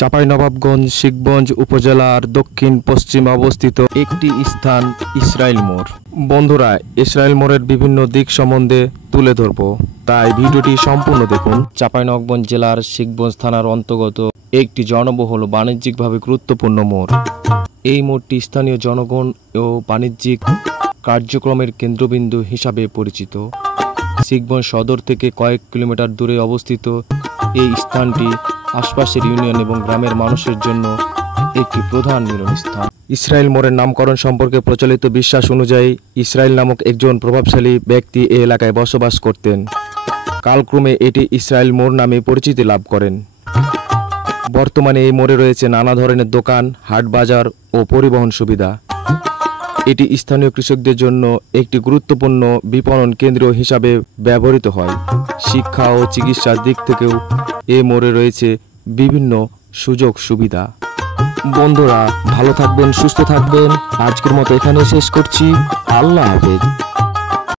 চাঁপাইনবাবগঞ্জ শিখগঞ্জ উপজেলার দক্ষিণ পশ্চিমে অবস্থিত একটি স্থান ইসরাইল মোড়। বন্ধুরা, ইসরাইল মোড়ের বিভিন্ন দিক সম্বন্ধে তুলে ধরব, তাই ভিডিওটি সম্পূর্ণ দেখুন। চাঁপাইনবাবগঞ্জ জেলার শিখগঞ্জ থানার অন্তর্গত একটি জনবহুল বাণিজ্যিকভাবে গুরুত্বপূর্ণ মোড়। এই মোড়টি স্থানীয় জনগণ ও বাণিজ্যিক কার্যক্রমের কেন্দ্রবিন্দু হিসাবে পরিচিত। শিখগঞ্জ সদর থেকে কয়েক কিলোমিটার দূরে অবস্থিত এই স্থানটি আশপাশের ইউনিয়ন এবং গ্রামের মানুষের জন্য একটি প্রধান মিলনস্থান। ইসরাইল মোড়ের নামকরণ সম্পর্কে প্রচলিত বিশ্বাস অনুযায়ী ইসরাইল নামক একজন প্রভাবশালী ব্যক্তি এই এলাকায় বসবাস করতেন। কালক্রমে এটি ইসরাইল মোড় নামে পরিচিতি লাভ করেন। বর্তমানে এই মোড়ে রয়েছে নানা ধরনের দোকান, হাট বাজার ও পরিবহন সুবিধা। এটি স্থানীয় কৃষকদের জন্য একটি গুরুত্বপূর্ণ বিপণন কেন্দ্র হিসাবে ব্যবহৃত হয়। শিক্ষা ও চিকিৎসার দিক থেকেও এই মোড়ে রয়েছে বিভিন্ন সুযোগ সুবিধা। বন্ধুরা, ভালো থাকবেন, সুস্থ থাকবেন। আজকের মতো এখানে শেষ করছি। আল্লাহ হাফেজ।